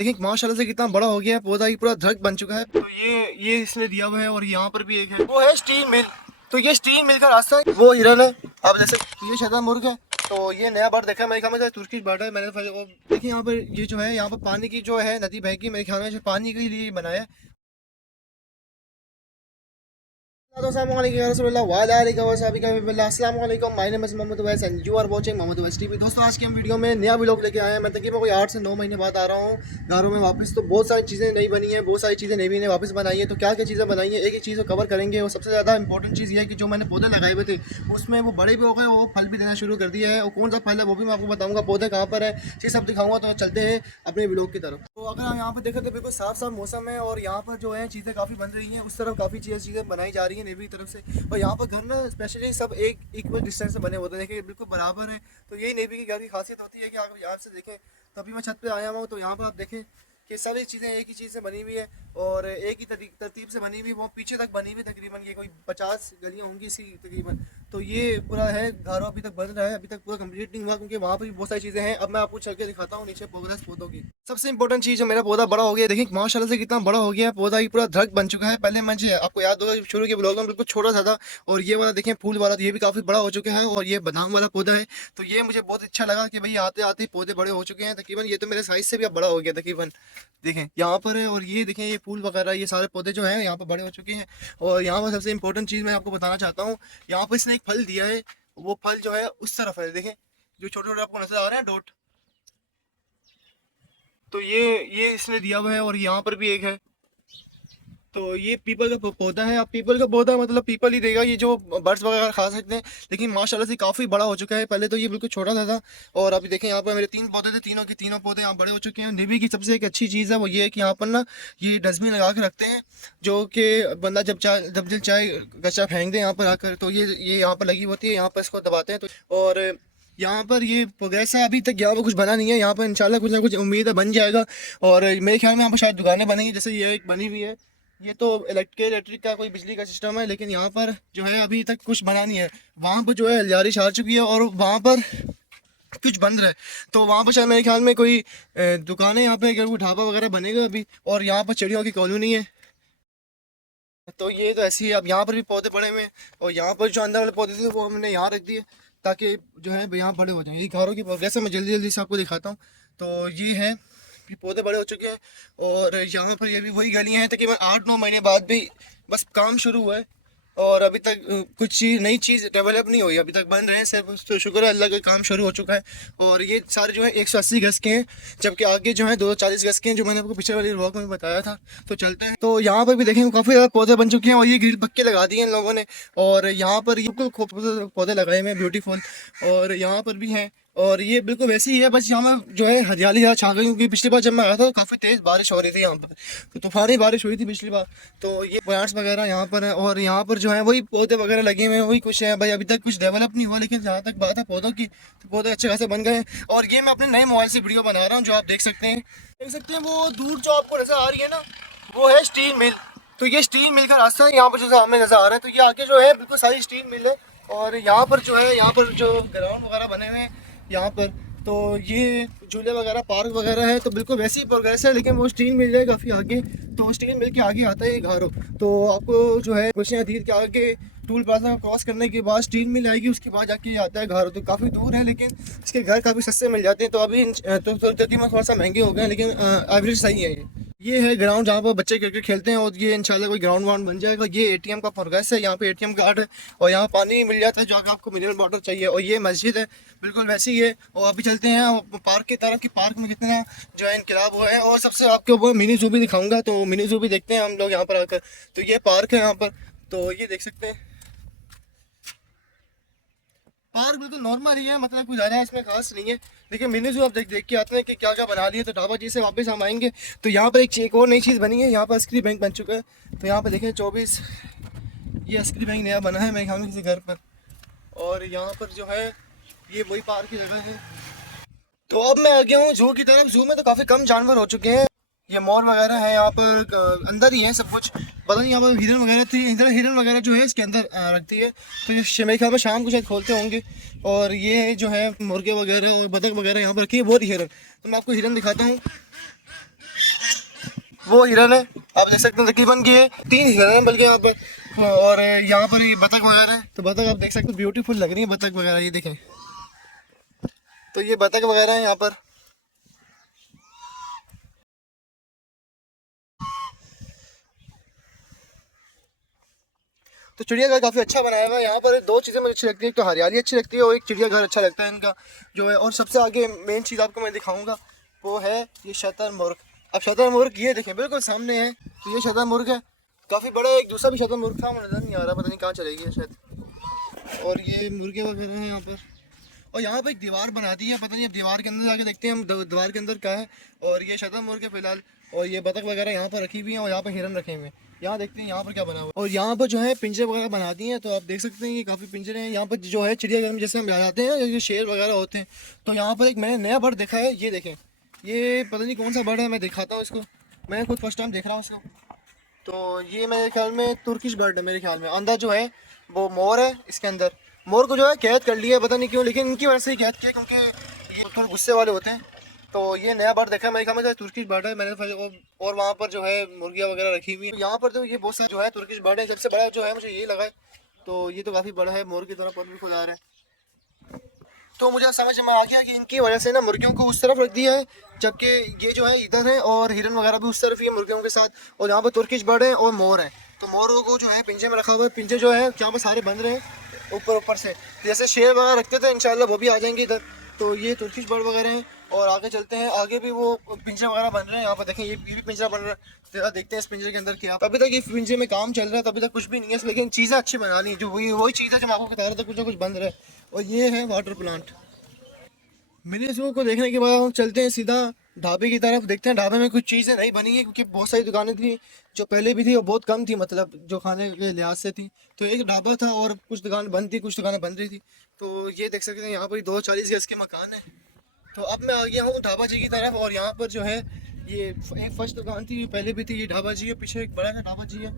देखिए माशाल्लाह से कितना बड़ा हो गया है पौधा, ये पूरा दरख्त बन चुका है। तो ये इसने दिया हुआ है और यहाँ पर भी एक है, वो है स्टीम मिल। तो ये स्टीम मिल का रास्ता है, वो हिरन है। अब जैसे ये शैतान मुर्ग है, तो ये नया बर्ड देखा मेरे ख्याल में, तुर्की बर्ड है। मैंने देखिए यहाँ पर ये जो है, यहाँ पर पानी की जो है नदी बहकी, मेरे ख्याल में जो पानी के लिए बनाया है। दोस्तों आज की हम वीडियो में नया व्लॉग लेके आए हैं। मैं तकरीबन कोई 8 से 9 महीने बाद आ रहा हूँ घरों में वापस। तो बहुत सारी चीज़ें नई बनी हैं, बहुत सारी चीज़ें नई ने वापस बनाई है। तो क्या क्या चीज़ें बनाई हैं, एक एक चीज़ को कवर करेंगे। और सबसे ज़्यादा इंपॉर्टेंट चीज़ ये है कि जो मैंने पौधे लगाए हुए थे उसमें वो बड़े भी हो गए, वो फल भी देना शुरू कर दिया है। और कौन सा फल है वो भी मैं आपको बताऊँगा, पौधे कहाँ पर है ये सब दिखाऊँगा। तो चलते हैं अपने व्लॉग की तरफ। तो अगर हम यहाँ पर देखें तो बिल्कुल साफ साफ मौसम है और यहाँ पर जो है चीज़ें काफ़ी बन रही हैं। उस तरफ काफ़ी चीज़ें बनाई जा रही हैं नेवी की तरफ से। और यहाँ पर घर ना स्पेशली सब एक इक्वल डिस्टेंस से बने होते हैं, देखिए बिल्कुल बराबर है। तो यही नेवी की घर की खासियत होती है कि आप यहाँ से देखें। तो अभी मैं छत पे आया हुआ हूँ, तो यहाँ पर आप देखें कि सारी चीज़ें एक ही चीज़ से बनी हुई है और एक ही तरतीब से बनी हुई। वो पीछे तक बनी हुई तकरीबन, ये कोई 50 गलियाँ होंगी इसी तकरीबन। तो ये पूरा है घर अभी तक बन रहा है, अभी तक पूरा कंप्लीट नहीं हुआ क्योंकि वहाँ पर भी बहुत सारी चीज़ें हैं। अब मैं आपको चल के दिखाता हूँ नीचे प्रोग्रेस पौधों की। सबसे इंपॉर्टेंट चीज़ है, मेरा पौधा बड़ा हो गया। देखिए माशाल्लाह से कितना बड़ा हो गया है पौधा, ये पूरा दरख्त बन चुका है। पहले मुझे आपको याद होगा शुरू के ब्लॉग में बिल्कुल छोटा सा था। और ये वाला देखें फूल वाला, तो ये भी काफ़ी बड़ा हो चुका है। और ये बादाम वाला पौधा है, तो ये मुझे बहुत अच्छा लगा कि भाई आते आते पौधे बड़े हो चुके हैं तकरीबन। ये तो मेरे साइज से भी अब बड़ा हो गया तकरीबन, देखें यहाँ पर है। और ये देखें ये फूल वगैरह ये सारे पौधे जो हैं यहाँ पर बड़े हो चुके हैं। और यहाँ पर सबसे इंपॉर्टेंट चीज़ मैं आपको बताना चाहता हूँ, यहाँ पर इसने एक फल दिया है। वो फल जो है उस तरफ है, देखें जो छोटे छोटे आपको नजर आ रहे हैं डॉट। तो ये इसने दिया हुआ है और यहाँ पर भी एक है। तो ये पीपल का पौधा है। अब पीपल का पौधा मतलब पीपल ही देगा, ये जो बर्ड्स वगैरह खा सकते हैं। लेकिन माशाल्लाह से काफ़ी बड़ा हो चुका है, पहले तो ये बिल्कुल छोटा सा था। और अभी देखें यहाँ पर मेरे 3 पौधे थे, तीनों के तीनों पौधे यहाँ बड़े हो चुके हैं। नेवी की सबसे एक अच्छी चीज़ है वो ये है कि यहाँ पर ना ये डस्टबिन लगा के रखते हैं, जो कि बंदा जब दिल चाहे कचरा फेंक दे यहाँ पर आकर। तो ये यहाँ पर लगी होती है, यहाँ पर इसको दबाते हैं। तो और यहाँ पर ये प्रोग्रेस है, अभी तक यहाँ पर कुछ बना नहीं है। यहाँ पर इंशाल्लाह कुछ ना कुछ उम्मीद है बन जाएगा। और मेरे ख्याल में यहाँ पर शायद दुकानें बनेंगी, जैसे ये एक बनी हुई है। ये तो इलेक्ट्रिक का कोई बिजली का सिस्टम है, लेकिन यहाँ पर जो है अभी तक कुछ बना नहीं है। वहाँ पर जो है बारिश आ चुकी है और वहाँ पर कुछ बंद रहे। तो वहाँ पर शायद मेरे ख्याल में कोई दुकानें, यहाँ पे अगर कोई ढाबा वगैरह बनेगा अभी। और यहाँ पर चिड़ियों की कॉलोनी है। तो ये तो ऐसी है। अब यहाँ पर भी पौधे बड़े हुए हैं और यहाँ पर जो अंदर वाले पौधे थे वो हमने यहाँ रख दिए ताकि जो है यहाँ बड़े हो जाएं। ये घरों की प्रोग्रेस है, मैं जल्दी जल्दी से आपको दिखाता हूँ। तो ये है कि पौधे बड़े हो चुके हैं और यहाँ पर ये भी वही गलियाँ हैं। तकरीबन 8-9 महीने बाद भी बस काम शुरू हुआ है और अभी तक कुछ चीज़ नई चीज़ डेवलप नहीं हुई, अभी तक बन रहे हैं सिर्फ। तो शुक्र है अल्लाह का, काम शुरू हो चुका है। और ये सारे जो है 180 गज के हैं, जबकि आगे जो है 240 गज के हैं, जो मैंने आपको पिछले वाले व्लॉग में बताया था। तो चलते हैं। तो यहाँ पर भी देखेंगे काफ़ी ज़्यादा पौधे बन चुके हैं और ये ग्रिल पक्के लगा दिए इन लोगों ने। और यहाँ पर ये बिल्कुल खूबसूरत पौधे लगाए हुए हैं, ब्यूटीफुल। और यहाँ पर भी हैं और ये बिल्कुल वैसे ही है, बस यहाँ में जो है हरियाली ज़्यादा छा गई क्योंकि पिछली बार जब मैं आया था तो काफ़ी तेज़ बारिश हो रही थी यहाँ पर। तो तूफानी बारिश हुई थी पिछली बार। तो ये प्लांट्स वगैरह यहाँ पर है और यहाँ पर जो है वही पौधे वगैरह लगे हुए हैं, वही कुछ है भाई। अभी तक कुछ डेवलप नहीं हुआ, लेकिन जहाँ तक बात है पौधों की, तो पौधे अच्छे खासे बन गए हैं। और ये मैं अपने नए मोबाइल से वीडियो बना रहा हूँ, जो आप देख सकते हैं। वो दूर जो आपको नजर आ रही है ना, वो है स्टील मिल। तो ये स्टील मिल का रास्ता है, यहाँ पर जो हमें नजर आ रहा है। तो ये आगे जो है बिल्कुल सारी स्टील मिल है। और यहाँ पर जो है, यहाँ पर जो ग्राउंड वगैरह बने हुए हैं यहाँ पर, तो ये झूले वगैरह पार्क वगैरह है। तो बिल्कुल वैसी प्रोग्रेस है, लेकिन वो स्टील मिल है काफ़ी आगे। तो स्टील मिल के आगे आता है ये घारो। तो आपको जो है कुशियाँ धीर के आगे टूल प्लाजा क्रॉस करने के बाद स्टील मिल आएगी, उसके बाद जाके आता है घारो। तो काफ़ी दूर है, लेकिन इसके घर काफ़ी सस्ते मिल जाते हैं। तो अभी तो तकरीबन थोड़ा सा महंगे हो गए हैं, लेकिन एवरेज सही है। ये है ग्राउंड जहाँ पर बच्चे क्रिकेट खेलते हैं और ये इंशाल्लाह कोई ग्राउंड वाउंड बन जाएगा। ये एटीएम का प्रोग्रेस है, यहाँ पे एटीएम कार्ड है और यहाँ पानी मिल जाता है जो अगर आपको मिनरल वाटर चाहिए। और ये मस्जिद है, बिल्कुल वैसी ही है। और अभी चलते हैं पार्क की तरफ, कि पार्क में कितना जो है इनकलाब हुआ है। और सबसे आपको वो मिनी जू भी दिखाऊंगा, तो मिनी जू भी देखते हैं हम लोग यहाँ पर आकर। तो ये पार्क है यहाँ पर, तो ये देख सकते हैं। पार्क बिल्कुल नॉर्मल ही है, मतलब कुछ ज़्यादा इसमें खास नहीं है। लेकिन मिनी जू आप देख के आते हैं कि क्या क्या बना लिया। तो ढाबा जी से वापस हम आएंगे तो यहाँ पर एक और नई चीज़ बनी है, यहाँ पर अस्क्री बैंक बन चुका है। तो यहाँ पर देखें 24, ये अस्क्री बैंक नया बना है मेरे ख्याल में किसी घर पर। और यहाँ पर जो है ये वही पार्क की जगह है। तो अब मैं आ गया हूँ जू की तरफ। जू में तो काफ़ी कम जानवर हो चुके हैं, ये मोर वगैरह है यहाँ पर, अंदर ही है सब कुछ। पता नहीं यहाँ पर हिरन वगैरह थी, इधर हिरन वगैरह जो है इसके अंदर रखती है। तो ये मेरे ख्याल में शाम को शायद खोलते होंगे। और ये जो है मुर्गे वगैरह और बतख वगैरह यहाँ पर रखी है, वो हिरन। तो मैं आपको हिरन दिखाता हूँ। वो हिरन है, आप देख सकते हैं तकरीबन ये 3 हिरन है बल्कि यहाँ पर। और यहाँ पर ये बतख वगैरह है, तो बतख आप देख सकते हैं ब्यूटीफुल लग रही है बतख वगैरह, ये देखें। तो ये बतख वगैरह है यहाँ पर। तो चिड़ियाघर काफ़ी अच्छा बनाया हुआ है। यहाँ पर 2 चीज़ें मुझे अच्छी लगती है, एक तो हरियाली अच्छी लगती है और एक चिड़ियाघर अच्छा लगता है इनका जो है। और सबसे आगे मेन चीज़ आपको मैं दिखाऊंगा वो है ये शतरमुर्ग। अब शतरमुर्ग ये देखें बिल्कुल सामने है, तो ये शतरमुर्ग है, काफ़ी बड़ा। एक दूसरा भी शतरमुर्ग था, मुझे नज़र नहीं आ रहा, पता नहीं कहाँ चलेगी है शायद। और ये मुर्गे वगैरह हैं यहाँ पर। और यहाँ पर एक दीवार बना दी है, पता नहीं अब दीवार के अंदर जाके देखते हैं हम दीवार के अंदर क्या है। और ये शतरमुर्ग है फिलहाल, और ये बतख वगैरह यहाँ पर रखी हुई हैं और यहाँ पर हिरन रखे हुए हैं। यहाँ देखते हैं यहाँ पर क्या बना हुआ है। और यहाँ पर जो है पिंजरे वगैरह बना दिए हैं, तो आप देख सकते हैं ये काफ़ी पिंजरे हैं। यहाँ पर जो है चिड़ियाघर में जैसे हम जाते हैं जैसे शेर वगैरह होते हैं, तो यहाँ पर एक मैंने नया बर्ड देखा है, ये देखें। ये पता नहीं कौन सा बर्ड है, मैं दिखाता हूँ इसको, मैं खुद फर्स्ट टाइम देख रहा हूँ इसको। तो ये मेरे ख्याल में तुर्किश बर्ड है मेरे ख्याल में। अंदर जो है वो मोर है, इसके अंदर मोर को जो है कैद कर लिया है, पता नहीं क्यों, लेकिन इनकी वजह से ही कैद किया क्योंकि ये थोड़े गुस्से वाले होते हैं। तो ये नया बर्ड देखा मेरे ख्याल में तुर्किश बर्ड है मैंने। और वहाँ पर जो है मुर्गियाँ वगैरह रखी हुई है। यहाँ पर तो ये बहुत सारा जो है तुर्किश बर्ड है, सबसे बड़ा जो है मुझे ये लगा है। तो ये तो काफ़ी बड़ा है, मोर की तरह पर भी खुद आ रहा है। तो मुझे समझ में आ गया कि इनकी वजह से ना मुर्गियों को उस तरफ रख दिया है, जबकि ये जो है इधर है और हिरन वगैरह भी उस तरफ ही है मुर्गियों के साथ। और यहाँ पर तुर्किश बर्ड है और मोर है, तो मोरों को जो है पिंजे में रखा हुआ है। पिंजे जो है यहाँ पर सारे बंद रहे हैं ऊपर ऊपर से, जैसे शेर वगैरह रखते थे इंशाल्लाह वो भी आ जाएंगे इधर। तो ये तुर्किश बर्ड वगैरह हैं। और आगे चलते हैं, आगे भी वो पिंजरे वगैरह बन रहे हैं। यहाँ पर देखें ये भी पिंजरा बन रहा है, जरा देखते हैं इस पिंजरे के अंदर क्या। अभी तक इस पिंजरे में काम चल रहा है, तभी तक कुछ भी नहीं है, लेकिन चीज़ें अच्छी बना ली, जो वही चीज़ है जो मैं आपको बता रहा था, कुछ ना कुछ बंद रहा है। और ये है वाटर प्लांट। मिनी जू को देखने के बाद हम चलते हैं सीधा ढाबे की तरफ, देखते हैं ढाबे में कुछ चीज़ें नहीं बनी है, क्योंकि बहुत सारी दुकानें थी जो पहले भी थी और बहुत कम थी, मतलब जो खाने के लिहाज से थी। तो एक ढाबा था और कुछ दुकान बंद थी, कुछ दुकानें बन रही थी। तो ये देख सकते हैं यहाँ पर 240 गज के मकान है। तो अब मैं आ गया हूँ ढाबा जी की तरफ, और यहाँ पर जो है ये एक फर्स्ट दुकान थी, पहले भी थी, ये ढाबा जी है, पीछे एक बड़ा सा ढाबा जी है।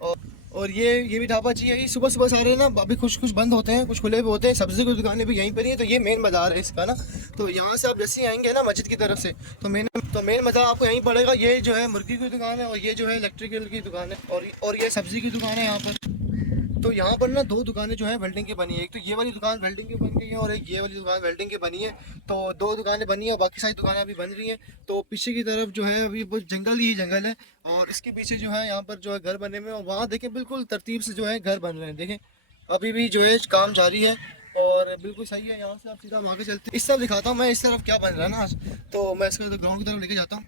और और ये भी ढाबा जी है। ये सुबह सुबह सारे ना अभी कुछ कुछ बंद होते हैं, कुछ खुले भी होते हैं। सब्जी की दुकानें भी यहीं पर ही हैं। तो ये मेन बाजार है इसका ना। तो यहाँ से आप जैसे आएंगे ना मस्जिद की तरफ से, तो मेन बाजार आपको यहीं पड़ेगा। ये जो है मुर्गी की दुकान है और ये जो है इलेक्ट्रिकल की दुकान है, और ये सब्जी की दुकान है यहाँ पर। तो यहाँ पर ना 2 दुकानें जो है वेल्डिंग की बनी है, एक तो ये वाली दुकान वेल्डिंग की बन गई है और एक ये वाली दुकान वेल्डिंग की बनी है। तो 2 दुकानें बनी है और बाकी सारी दुकानें अभी बन रही हैं। तो पीछे की तरफ जो है अभी वो जंगल ही जंगल है, और इसके पीछे जो है यहाँ पर जो है घर बने हुए हैं, और वहाँ देखें बिल्कुल तरतीब से जो है घर बन रहे हैं, देखें अभी भी जो है काम जारी है और बिल्कुल सही है। यहाँ से आप सीधा आगे चलते हैं, इस तरफ दिखाता हूँ मैं, इस तरफ क्या बन रहा है ना आज। तो मैं इसको ग्राउंड की तरफ लेके जाता हूँ,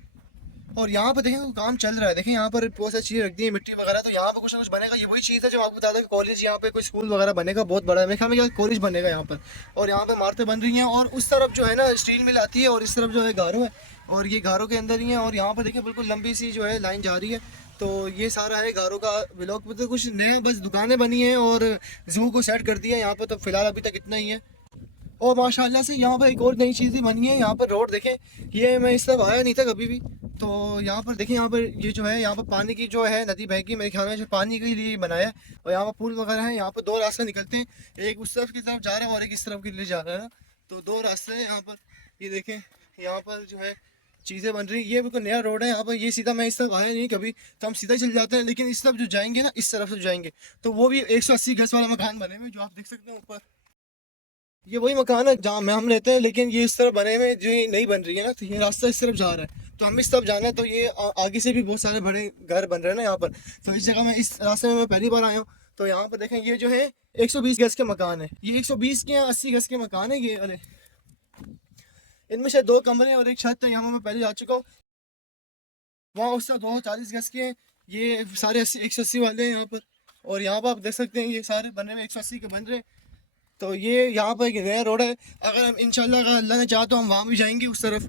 और यहाँ पर देखें तो काम चल रहा है। देखें यहाँ पर बहुत सारी चीज़ें रख दी है, मिट्टी वगैरह। तो यहाँ पर कुछ ना कुछ बनेगा, ये वही चीज़ है जो आपको बता था कि कॉलेज यहाँ पे कोई स्कूल वगैरह बनेगा बहुत बड़ा है, मेरे ख्याल में क्या कॉलेज बनेगा यहाँ पर। और यहाँ पे इमारतें बन रही हैं, और उस तरफ जो है ना स्टील मिल आती है, और इस तरफ जो है गारो है, और ये गारों के अंदर ही है। और यहाँ पर देखिए बिल्कुल लंबी सी जो है लाइन जा रही है। तो ये सारा है गारों का ब्लॉक। मतलब कुछ नया बस दुकानें बनी हैं और जू को सेट कर दिया यहाँ पर। तो फिलहाल अभी तक इतना ही है। और माशाल्लाह से यहाँ पर एक और नई चीज़ भी बनी है, यहाँ पर रोड देखें, ये मैं इस तरफ आया नहीं था कभी भी। तो यहाँ पर देखें, यहाँ पर ये जो है यहाँ पर पानी की जो है नदी बहगी, मेरे ख्याल में जो पानी के लिए बनाया है। और यहाँ पर पुल वगैरह है, यहाँ पर 2 रास्ते निकलते हैं, एक उस तरफ की तरफ जा रहा है और एक इस तरफ के लिए जा रहा है। तो 2 रास्ते हैं यहाँ पर। ये देखें यहाँ पर जो है चीज़ें बन रही, ये बिल्कुल नया रोड है यहाँ पर। ये सीधा मैं इस तरफ आया नहीं कभी, तो हम सीधा चल जाते हैं, लेकिन इस तरफ जो जाएंगे ना, इस तरफ से जाएंगे तो वो भी 180 गज वाला मकान बने हुए जो आप देख सकते हैं ऊपर। ये वही मकान है जहाँ में हम रहते हैं, लेकिन ये इस तरफ बने हुए जो ये नहीं बन रही है ना, तो ये रास्ता इस तरफ जा रहा है, तो हम इस तरफ जाना है। तो ये आगे से भी बहुत सारे बड़े घर बन रहे हैं ना यहाँ पर। तो इस जगह में, इस रास्ते में मैं पहली बार आया हूँ। तो यहाँ पर देखें ये जो है 120 गज के मकान है, ये 120 के 80 गज के मकान है ये वाले। इनमें शायद 2 कमरे और एक छत है, यहाँ मैं पहले जा चुका हूँ। वहाँ उस तरफ 240 गज के हैं, ये सारे 180 वाले हैं यहाँ पर। और यहाँ पर आप देख सकते हैं ये सारे बने हुए 180 के बन रहे हैं। तो ये यहाँ पर एक नया रोड है, अगर हम इंशाल्लाह अगर अल्लाह ने चाहा तो हम वहाँ भी जाएंगे उस तरफ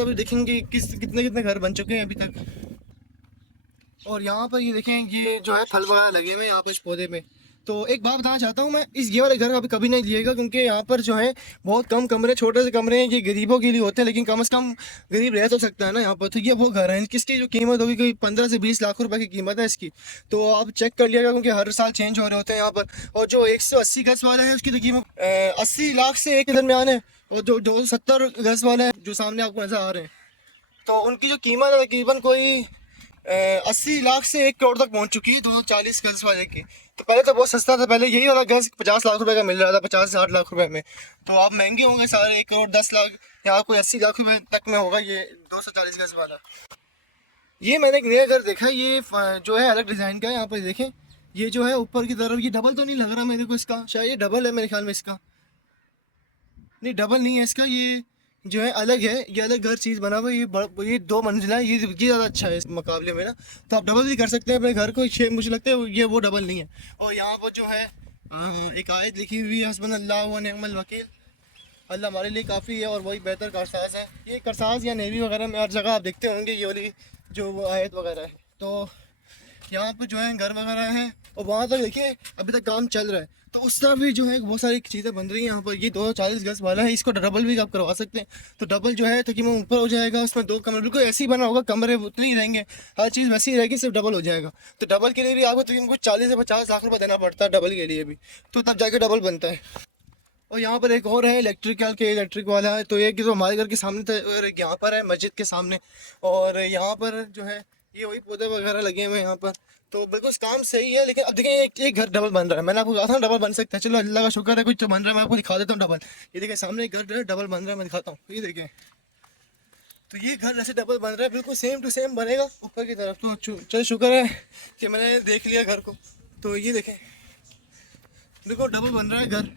भी देखेंगे कितने कितने घर बन चुके हैं अभी तक। और यहाँ पर ये देखें, ये जो है फल वगैरह लगे हुए हैं यहाँ पर इस पौधे में। तो एक बात बताना चाहता हूँ मैं, ये वाले घर कभी नहीं लिएगा, क्योंकि यहाँ पर जो है बहुत कम कमरे, छोटे से कमरे हैं, ये गरीबों के लिए होते हैं, लेकिन कम से कम गरीब रह तो सकता है ना यहाँ पर। तो ये वो घर है, किसकी जो कीमत होगी कोई 15 से 20 लाख रुपए की कीमत है इसकी। तो आप चेक कर लिएगा, क्योंकि हर साल चेंज हो रहे होते हैं यहाँ पर। और जो 180 गज वाला है उसकी तो कीमत 80 लाख से 1 के दरमियान है, और जो 70 गज वाले हैं जो सामने आपको नजर आ रहे हैं, तो उनकी जो कीमत है तकरीबन कोई 80 लाख से 1 करोड़ तक पहुंच चुकी है 240 गज वाले की। तो पहले तो बहुत सस्ता था, पहले यही वाला गज 50 लाख रुपए का मिल रहा था, 50 से 60 लाख रुपए में। तो आप महंगे होंगे सारे, 1 करोड़ 10 लाख, यहाँ कोई 80 लाख रुपए तक में होगा ये 240 गज वाला। ये मैंने एक नया घर देखा है, ये जो है अलग डिज़ाइन का है। यहाँ पर देखें, ये जो है ऊपर की तरफ, ये डबल तो नहीं लग रहा मेरे को इसका, शायद ये डबल है मेरे ख्याल में इसका, नहीं डबल नहीं है इसका, ये जो है अलग है, ये अलग घर चीज़ बना हुआ है। ये 2 मंजिला है, ये ज़्यादा अच्छा है इस मुकाबले में ना। तो आप डबल भी कर सकते हैं अपने घर को, मुझे लगता है ये वो डबल नहीं है। और यहाँ पर जो है एक आयत लिखी हुई है, हस्बन अल्लाह व निअमल वकील, अल्लाह हमारे लिए काफ़ी है और वही बेहतर कारसाज है। ये कारसाज या नेवी वगैरह में हर जगह आप देखते होंगे ये वाली जो वो आयत वगैरह है। तो यहाँ पर जो है घर वगैरह है, और वहाँ तक देखिए अभी तक काम चल रहा है। तो उस तरफ भी जो है बहुत सारी चीज़ें बन रही हैं यहाँ पर। ये 240 गज वाला है, इसको डबल भी आप करवा सकते हैं। तो डबल जो है तकरीबन ऊपर हो जाएगा, उसमें 2 कमरे, बिल्कुल ऐसे ही बना होगा, कमरे उतने ही रहेंगे, हर चीज़ वैसी ही रहेगी, सिर्फ डबल हो जाएगा। तो डबल के लिए भी आपको तकरीबन कुछ 40 से 50 लाख रुपये देना पड़ता है डबल के लिए भी, तो तब जाके डबल बनता है। और यहाँ पर एक और है इलेक्ट्रिक वाला है। तो ये कि तो हमारे घर के सामने था, और एक यहाँ पर है मस्जिद के सामने, और यहाँ पर जो है ये वही पौधे वगैरह लगे हुए हैं यहाँ पर। तो बिल्कुल काम सही है। लेकिन अब देखें एक घर डबल बन रहा है, मैंने आपको कहा था डबल बन सकता है, चलो अल्लाह का शुक्र है कुछ तो बन रहा है। मैं आपको दिखा देता हूँ डबल, ये देखें सामने एक घर डबल बन रहा है, मैं दिखाता हूँ, ये देखें। तो ये घर जैसे डबल बन रहा है, बिल्कुल सेम टू सेम बनेगा ऊपर की तरफ। तो चलो शुक्र है कि मैंने देख लिया घर को। तो ये देखें देखो डबल बन रहा है घर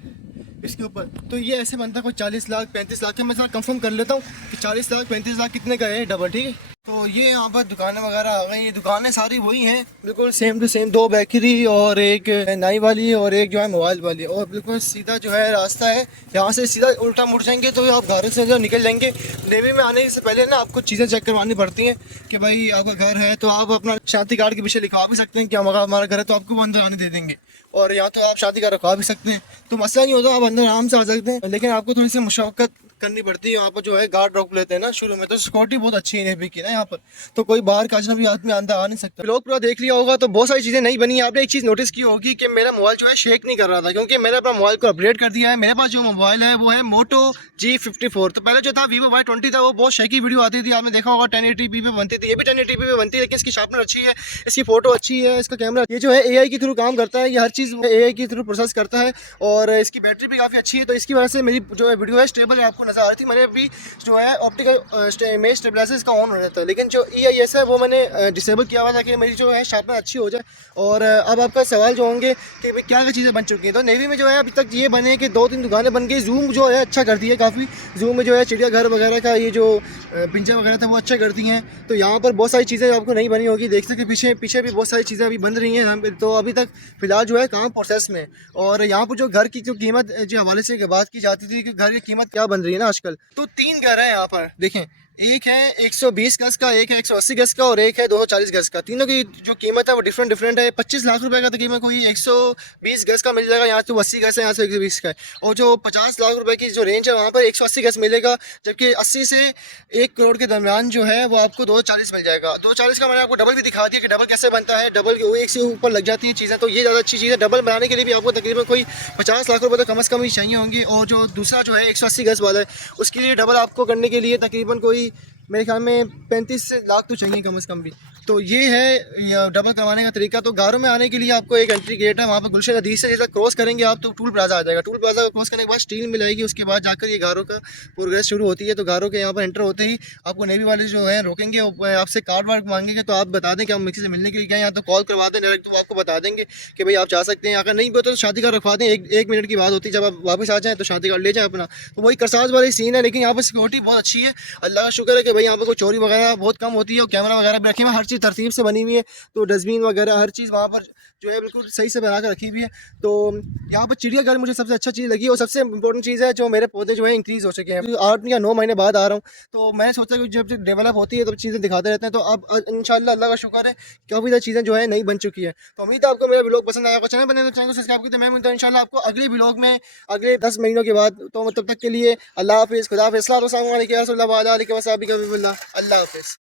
इसके ऊपर। तो ये ऐसे बनता है कोई 40 लाख 35 लाख का। मैं थोड़ा कंफर्म कर लेता हूँ कि 40 लाख 35 लाख कितने का है डबल, ठीक है। तो ये यहाँ पर दुकानें वगैरह आ गई, ये दुकानें सारी वही हैं बिल्कुल सेम टू सेम, 2 बेकरी और एक नाई वाली और एक जो है मोबाइल वाली। और बिल्कुल सीधा जो है रास्ता है, यहाँ से सीधा उल्टा मुड़ जाएंगे तो आप घर से जो निकल जाएंगे। नेवी में आने से पहले ना आपको चीज़ें चेक करवानी पड़ती हैं कि भाई आपका घर है, तो आप अपना शादी कार्ड के पीछे लिखवा भी सकते हैं कि हमारा घर है, तो आपको वो अंदर आने दे देंगे। और या तो आप शादी का रखवा भी सकते हैं, तो मसला नहीं होता, आप अंदर आराम से आ सकते हैं। लेकिन आपको थोड़ी सी मुशक्कत करनी पड़ती है। यहाँ पर जो है गार्ड रोक लेते हैं ना शुरू में, तो सिक्योरिटी बहुत अच्छी है नेवी की ना यहाँ पर, तो कोई बाहर का अजनबी आदमी अंदर आ नहीं सकता। लोग पूरा देख लिया होगा तो बहुत सारी चीज़ें नहीं बनी। आपने एक चीज़ नोटिस की होगी कि मेरा मोबाइल जो है शेक नहीं कर रहा था, क्योंकि मैंने अपना मोबाइल को अपग्रेड कर दिया है। मेरे पास जो मोबाइल है वो है मोटो G54। तो पहले जो था Vivo Y20 था, वो बहुत शेकी वीडियो आती थी, आपने देखा होगा 1080p पे बनती थी, ये भी 1080p पे बनती है। लेकिन इसकी शार्पनर अच्छी है, इसकी फोटो अच्छी है, इसका कैमरा ये जो है AI के थ्रू काम करता है, ये हर चीज़ AI के थ्रू प्रोसेस करता है, और इसकी बैटरी भी काफ़ी अच्छी है। तो इसकी वजह से मेरी जो है वीडियो है स्टेबल है, आपको नज़र आ रही थी। मैंने अभी जो है ऑप्टिकल इमेज स्टेबलाइजर इसका ऑन हो जाता है, लेकिन जो EIS है वो मैंने डिसेबल किया हुआ था कि मेरी जो है शार्पनर अच्छी हो जाए। और अब आपका सवाल जो होंगे कि भाई क्या क्या चीज़ें बन चुकी हैं, तो नेवी में जो है अभी तक ये बने कि 2-3 दुकानें बन गई। जूम जो है अच्छा कर दिया काफ़ी, जूम में जो है चिड़ियाघर वगैरह का ये जो पिंजरा वगैरह था वो अच्छा कर दी हैं। तो यहाँ पर बहुत सारी चीज़ें आपको नहीं बनी होगी, देख सकते पीछे पीछे भी बहुत सारी चीज़ें अभी बन रही हैं। तो अभी तक फ़िलहाल जो है काम प्रोसेस में। और यहाँ पर जो घर की जो कीमत जो हवाले से बात की जाती थी कि घर की कीमत क्या बन रही है ना आजकल, तो 3 घर हैं यहाँ पर देखें, एक है 120 गज का, एक है 180 गज का, और एक है 240 गज का। तीनों की जो कीमत है वो डिफरेंट है। 25 लाख रुपए का तकरीबन कोई 120 गज का मिल जाएगा, यहाँ तो 80 गज है, यहाँ से 120 का है। और जो 50 लाख रुपए की जो रेंज है वहाँ पर 180 गज मिलेगा, जबकि 80 से 1 करोड़ के दरमियान जो है वो आपको 240 मिल जाएगा। 240 का मैंने आपको डबल भी दिखा दिया कि डबल कैसे बनता है, डबल एक से ऊपर लग जाती है चीज़ें, तो ये ज़्यादा अच्छी चीज़ है। डबल बनाने के लिए भी आपको तकरीबन कोई 50 लाख रुपये तो कम से कम ही चाहिए होंगे। और जो दूसरा जो है 180 गज वाला है, उसके लिए डबल आपको करने के लिए तकरीबन कोई मेरे ख्याल में 35 लाख तो चाहिए कम से कम भी। तो ये है डबल करवाने का तरीका। तो गारों में आने के लिए आपको एक एंट्री गेट है, वहाँ पर गुलशन हदीस से जैसा क्रॉस करेंगे आप तो टूल प्लाजा आ जाएगा। टूल प्लाजा क्रॉस करने के बाद स्टील मिल आएगी, उसके बाद जाकर ये गारों का प्रोग्रेस शुरू होती है। तो गारों के यहाँ पर एंटर होते ही आपको नेवी वाले जो है रोकेंगे, आपसे कार्ड वार्ड मांगेंगे, तो आप बता दें कि हम किसी से मिलने के लिए गए, या तो कॉल करवा दें डायरेक्ट, तो वो आपको बता देंगे कि भाई आप जा सकते हैं। अगर नहीं भी तो शादी कार्ड रखवा दें, एक मिनट की बात होती है, जब आप वापस आ जाएँ तो शादी कार्ड ले जाएँ अपना। तो वही करसाज वाली सीन है, लेकिन यहाँ पर सिक्योरिटी बहुत अच्छी है, अल्लाह का शुक्र है कि भाई यहाँ पर कोई चोरी वगैरह बहुत कम होती है। और कैमरा वगैरह भी रखे हुए, हर चीज़ तरतीब से बनी हुई है। तो डस्टबिन वगैरह हर चीज़ वहाँ पर जो है बिल्कुल सही से बना कर रखी हुई है। तो यहाँ पर चिड़ियाघर मुझे सबसे अच्छा चीज़ लगी, और सबसे इंपॉर्टेंट चीज़ है जो मेरे पौधे जो है इंक्रीज़ हो चुके हैं। 8 या 9 महीने बाद आ रहा हूँ, तो मैंने सोचा कि जब डेवलप होती है तो चीज़ें दिखाते रहते हैं। तो अब इंशाल्लाह अल्लाह का शुक्र है काफ़ी ज़्यादा चीज़ें जो है नई बन चुकी है। तो उम्मीद है आपको मेरा व्लॉग पसंद आया होगा। चैनल बने तो चैनल को सब्सक्राइब कीजिए। मैं मिलता हूं इंशाल्लाह आपको अगले व्लॉग में अगले 10 महीनों के बाद। तो तब तक के लिए अल्लाह हाफिज़, खुदा हाफिज़, अस्सलाम वालेकुम, अल्लाह हाफिज़।